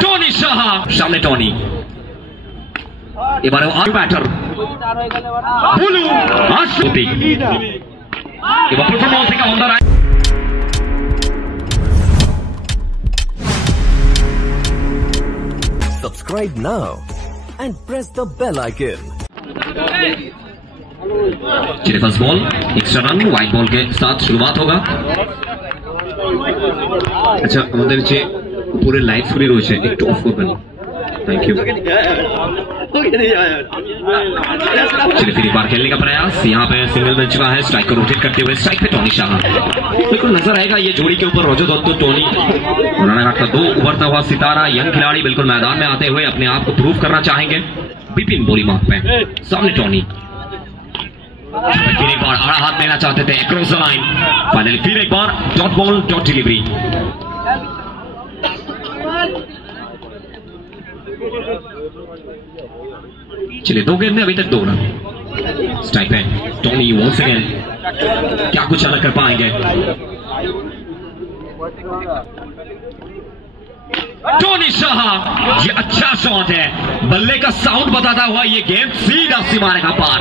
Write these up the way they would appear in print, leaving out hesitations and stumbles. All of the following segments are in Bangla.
টনি সাহা সামনে টনি এবারে আর ব্যাটার বুলু আসুতি এবার প্রথম বল থেকে on the right Subscribe now and press the bell icon. चलिए first ball extra run wide ball के साथ शुरुआत होगा अच्छा আমাদের যে পুরো লাইট ফুরি রয়েছে একটু অফ করবেন थैंक यू चलिए फिर एक बार खेलने का प्रयास यहाँ पे सिंगल मिल चुका है स्ट्राइक को रोटेट करते हुए स्ट्राइक पे टोनी शाह बिल्कुल नजर आएगा ये जोड़ी के ऊपर रोजो दत्तो टोनी रानाघाट का 2 उभरता हुआ सितारा यंग खिलाड़ी बिल्कुल मैदान में आते हुए अपने आप को प्रूव करना चाहेंगे बिपिन बोली मार्क पे सामने टोनी फिर एक बार आड़ा हाथ देना चाहते थे अक्रॉस द लाइन फाइनली फिर एक बार डॉट बॉल डॉट डिलीवरी चलिए 2 गेंद में अभी तक 2 रन स्ट्राइक पे टोनी वंस अगेन क्या कुछ अलग कर पाएंगे टोनी शाह ये अच्छा शॉट है बल्ले का साउंड बताता हुआ ये गेंद सीधा सीमारे का पार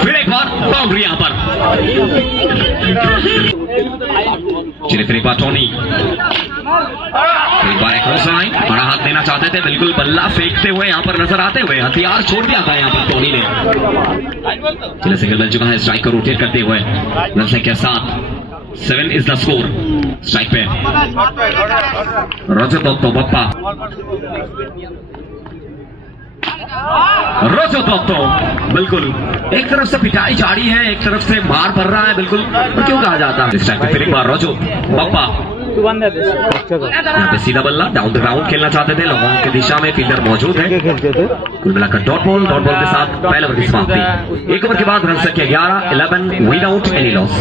फिर एक बार बाउंड्री यहां पर चलिए फिर एक बार टोनी एक बार क्रॉस लाइन बड़ा हाथ देना चाहते थे बिल्कुल बल्ला फेंकते हुए यहां पर नजर आते हुए हथियार छोड़ दिया था यहां पर टोनी ने चलिए सिंगल मिल चुका है स्ट्राइक को रोटेट करते हुए रन के साथ 7 is the score स्ट्राइक पे रजत दत्तो बप्पा रजत दत्तो बिल्कुल एक तरफ से पिटाई जारी है एक तरफ से मार पड़ रहा है बिल्कुल और क्यों कहा जाता है स्ट्राइक पे फिर एक बार रजत बप्पा यहाँ पे सीधा बल्ला डाउन द ग्राउंड खेलना चाहते थे लोगों की दिशा में फील्डर मौजूद है कुल मिलाकर डॉट बॉल के साथ पहले ओवर की समाप्ति एक ओवर के बाद रन संख्या 11 উইদাউট এনি লস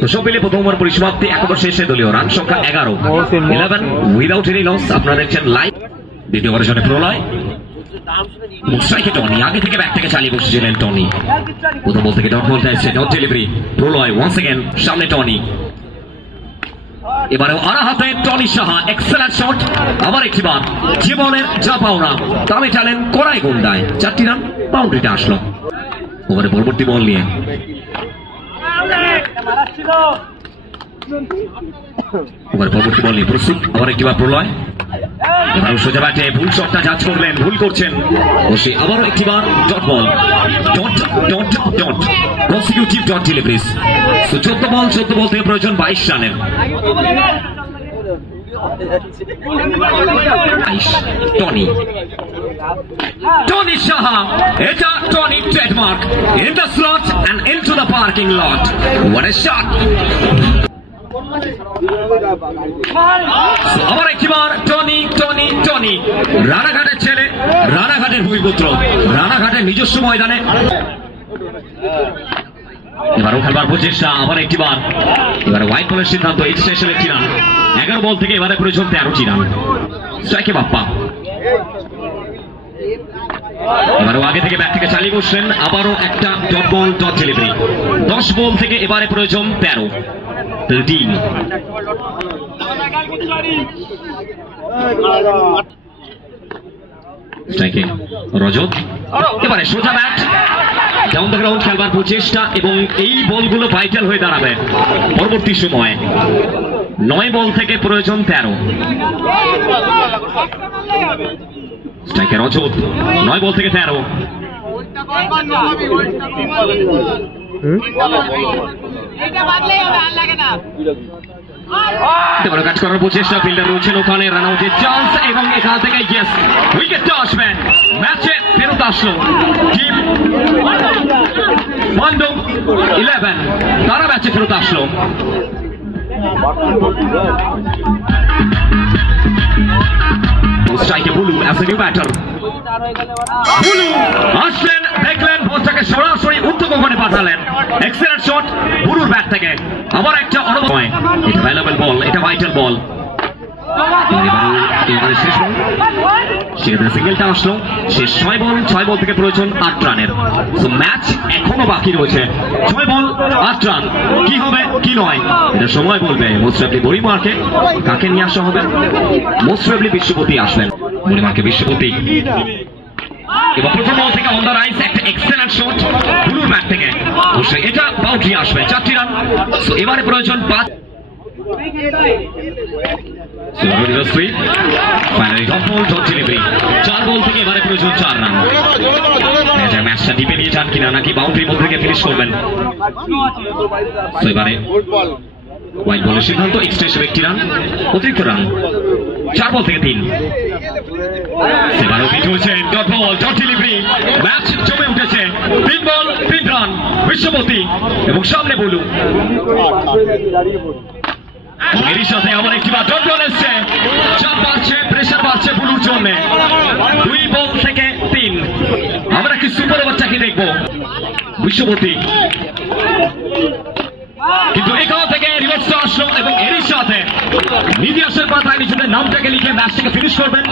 তো সব মিলে প্রথম ওভার পরিসমাপ্তি এক ওভার শেষে দলীয় রান সংখ্যা 11 উইদাউট এনি লস আপনারা দেখছেন লাইভ দ্বিতীয় ওভারের জন্য প্রলয় স্ট্রাইকে টনি আগে থেকে ব্যাক থেকে চালিয়ে বসেছিলেন টনি প্রথম বল থেকে ডট বলটা এসেছে ডট ডেলিভারি প্রলয় ওয়ান্স अगेन সামনে টনি এবারে আড়া হাতে টনি সাহা এক্সেলেন্ট শট আবার একটি বার জীবনের যা পাওনা তা মেটালেন কড়াই গুন্ডায় 4টি রান বাউন্ডারিটা আসলো ওভারে পরবর্তী বল নিয়ে প্রস্তুত আবার একটি বার প্রলয় এবার সোজা ব্যাটে ভুল শটটা জাজ করলেন ভুল করছেন অবশ্যই আবারও একটি বার dot ball dot dot dot consecutive dot deliveries 14 ball থেকে প্রয়োজন 22 রানের টনি সাহা এটা Tony trademark in the slot and into the parking lot what a shot আবার একবার টনি টনি টনি রানাঘাটের ছেলে রানাঘাটের ভূমিপুত্র রানাঘাটের নিজস্ব ময়দানে এবারও খেলবার প্রচেষ্টা আবার একটিবার এবারে হোয়াইট বলের সিদ্ধান্ত এই স্টেশন একটি রান 11 বল থেকে এবারে প্রয়োজন 13টি রান স্ট্রাইকে বাপ্পা এবারও আগে থেকে ব্যাট থেকে চালিয়ে বসলেন আবারও একটা ডট বল ডট ডেলিভারি 10 বল থেকে এবারে প্রয়োজন 13 স্ট্রাইকে রজত এবারে সোজা ব্যাট ডাউন দ্য গ্রাউন্ড খেলবার প্রচেষ্টা এবং এই বলগুলো ভাইটাল হয়ে দাঁড়াবে পরবর্তী সময়ে 9 বল থেকে প্রয়োজন 13 স্ট্রাইকে রজত 9 বল থেকে 13 কাজ করার প্রচেষ্টা ফিল্ডার রয়েছেন ওখানে রান আউটের চান্স এবং এখান থেকে ইয়েস উইকেটটা আসবে ম্যাচে ফেরত আসলো টিম মান্ডব 11 তারা ম্যাচে ফেরত আসলো স্ট্রাইকে Bulu as a new batter Bulu আসলেন দেখলেন বলটাকে সরাসরি উত্তরকোণে পাঠালেন এক্সেলেন্ট শট বুলুর ব্যাট থেকে আবার একটা অনুভব এটা ভ্যালুয়েবল বল এটা ভাইটাল বল এবারে শেষ বল সেখানে সিঙ্গেলটা আসলো শেষ 6 বল থেকে প্রয়োজন 8 রানের সো ম্যাচ এখনো বাকি রয়েছে 6 বল 8 রান কি হবে কি নয় এটা সময় বলবে মোস্ট প্রবাবলি বড়ি মার্কে কাকে নিয়ে আসা হবে মোস্ট প্রবাবলি বিশ্বপতি আসবেন মণিমাকে বিশ্বপতি এবার প্রথম বল থেকে অন দ্য রাইস একটা এক্সেলেন্ট শট ব্লুর ব্যাট থেকে, অবশ্যই এটা বাউন্ডারি আসবে, 4টি রান। সো এবারে প্রয়োজন 5। Finally top ball dot delivery, 4 বল থেকে এবারে প্রয়োজন 4 রান। ম্যাচটা ডিপে নিয়ে যান কিনা, নাকি বাউন্ডারির মধ্যে থেকে ফিনিশ করবেন। তো এবারে ওয়াইড বলের সিদ্ধান্ত, এক্সট্রা হিসেবে 1টি রান, অতিরিক্ত রান 4 বল থেকে 3। এবারও হিট হয়েছে dot ball dot delivery, match জমে উঠেছে। 3 বল 3 রান বিশ্বপতি এবং সামনে বলু। এরই সাথে আবার একটি বার ডট বল এসছে, চাপ বাড়ছে, প্রেশার বাড়ছে বুলুর জন্য। 2 বল থেকে 3। আমরা কি সুপার ওভারটাকে দেখবো বিশ্বপতি, কিন্তু এখান থেকে রিভার্স আসলো এবং এরই সাথে নিদিয়াসের পাতায় নিজেদের নামটাকে লিখে ম্যাচটাকে ফিনিশ করবেন।